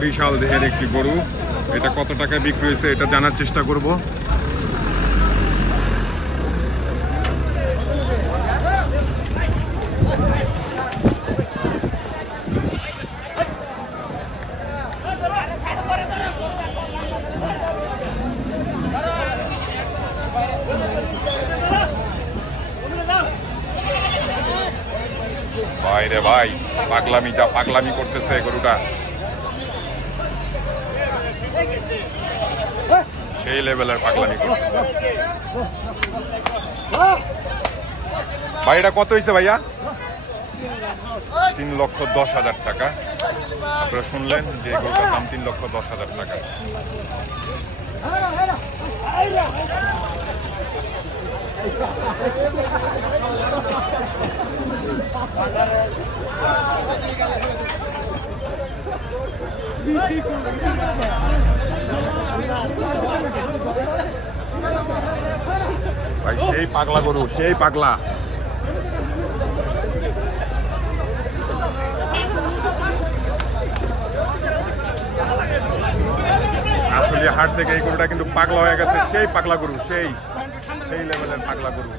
বিশাল দেহের একটি গরু, এটা কত টাকায় বিক্রি হয়েছে এটা জানার চেষ্টা করব। ভাই রে ভাই, পাগলামি যা পাগলামি করতেছে গরুটা, সেই লেভেলের পাগলামি করতেছে। ভাই এটা কত হয়েছে ভাইয়া? 3,10,000 টাকা। আপনারা শুনলেন যে গরুটার দাম 3,10,000 টাকা। ভাই সেই পাগলা গরু, সেই পাগলা। আসলে হাট থেকে এই গরুটা কিন্তু পাগলা হয়ে গেছে, সেই পাগলা গরু, সেই লেভেলের পাগলা গরু।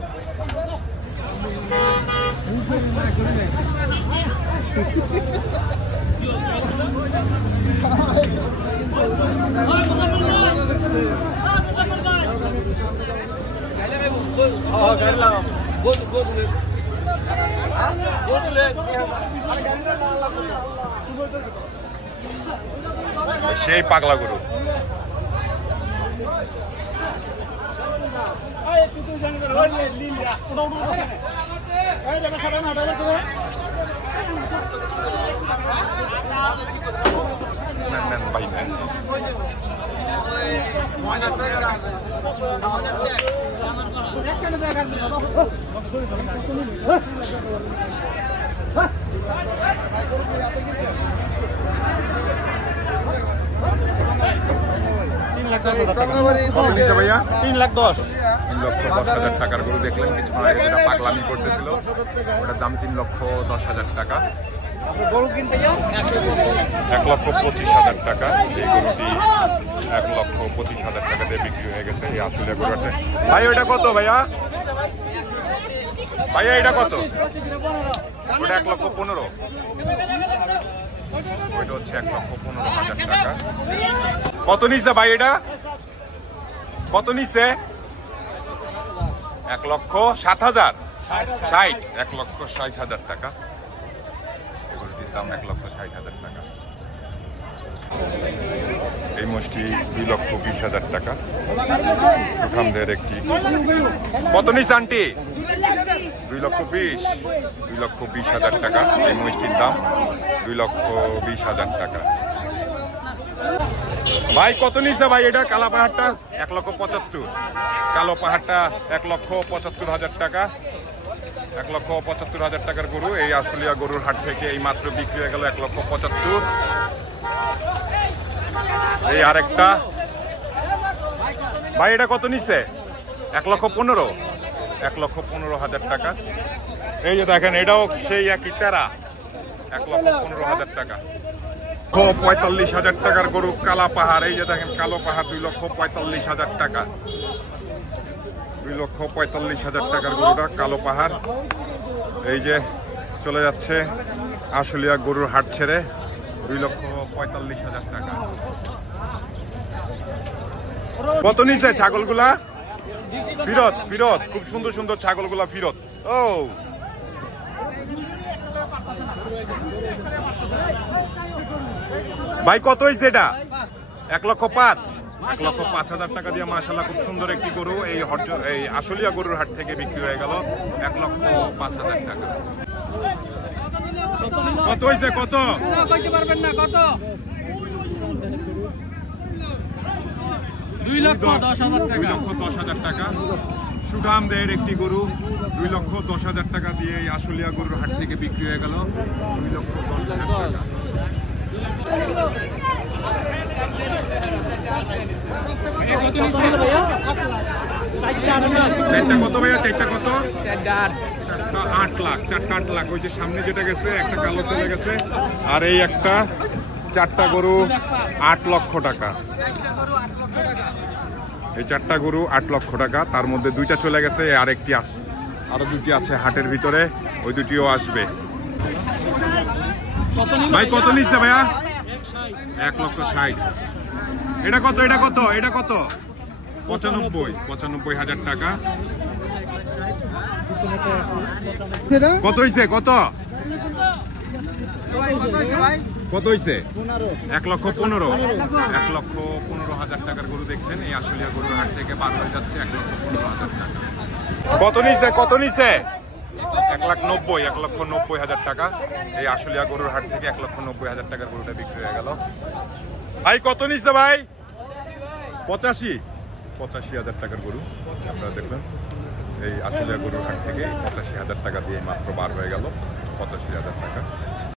সেই পাগলা গরু। ভাই ভাইয়া 3,10,000 টাকার গরু দেখলেন কিছুক্ষণ আগে, যেটা পাগলামি করতেছিল, ওটার দাম 3,10,000 টাকা। 1,25,000 টাকা এই গরুটি 1,25,000 টাকা দিয়ে বিক্রি হয়ে গেছে এই আসলে গরুটা। ভাই ওটা কত ভাইয়া? ভাইয়া এটা কত? ওটা 1,15,000। ওইটা হচ্ছে 1,15,000 টাকা। কত নিচ্ছে ভাই এটা? কত নিচ্ছে? 1,60,000। 1,60,000 টাকা। এগুলোটির দাম 1,60,000 টাকা। এই মোষটি 2,20,000 টাকা। সুঠামদের একটি। কত নিচ্ছে আন্টি? 2,20,000। 2,20,000 টাকা এই মোষটির দাম। 2,20,000 টাকা। ভাই কত নিচ্ছে ভাই এটা? কালো পাহাড়টা 1,75,000। কালো পাহাড়টা 1,75,000 টাকা। 1,75,000 টাকার গরু এই আশুলিয়া গরুর হাট থেকে এই মাত্র বিক্রি হয়ে গেল 1,75,000। এই আরেকটা ভাই এটা কত নিচ্ছে? 1,15,000। 1,15,000 টাকা। এই যে দেখেন এটাও সেই একই তেরা, 1,15,000 টাকা। 45,000 টাকার গরু কালা পাহাড়। এই যে দেখেন কালো পাহাড় 2,45,000 টাকা। 2,45,000 টাকার গরুটা কালো পাহাড়। এই যে চলে যাচ্ছে আশুলিয়া গরুর হাট ছেড়ে 2,45,000 টাকা। কত নিচে ছাগলগুলা? ফিরত ফিরত, খুব সুন্দর সুন্দর ছাগলগুলা ফিরত। ও ভাই কত হয়েছে এটা? 1,05,000। 1,05,000 টাকা দিয়ে মাশাআল্লাহ খুব সুন্দর একটি গরু এই আশুলিয়া গরুর হাট থেকে বিক্রি হয়ে গেল 1,05,000 টাকা। কত হয়েছে? কত পারবেন না? কত? 2,10,000 টাকা। সুঠাম দেহের একটি গরু 2,10,000 টাকা দিয়ে এই আশুলিয়া গরুর হাট থেকে বিক্রি হয়ে গেল 2,10,000 টাকা। চারটা কত ভাইয়া? চারটা কত? 8 লাখ। 4টা 8 লাখ। ওই যে সামনে যেটা গেছে একটা কালো চলে গেছে, আর এই একটা 4টা গরু 8 লক্ষ টাকা। এই 4টা গরু 8 লক্ষ টাকা, তার মধ্যে 2টা চলে গেছে, আরেকটি আরো 2টি আছে হাটের ভিতরে, ওই 2টিও আসবে। ভাই কত নিচ্ছে ভাইয়া? 1,60,000। এটা কত? এটা কত? এটা কত? 95,000 টাকা। কত হইছে? কত কত হইছে? 1,15,000। 1,15,000 টাকার গরু দেখছেন এই আশুলিয়া গরুর হাট থেকে বার হয়ে যাচ্ছে 1,15,000 টাকা। কত নিছে? কত নিছে? 1,90,000। 1,90,000 টাকা এই আশুলিয়া গরুর হাট থেকে 1,90,000 টাকার গরুটা বিক্রি হয়ে গেল। ভাই কত নিছে ভাই? 85,000 টাকার গরু আপনারা দেখবেন এই আশুলিয়া গরুর হাট থেকে 85,000 টাকা দিয়ে মাত্র বার হয়ে গেল। 85,000 টাকা।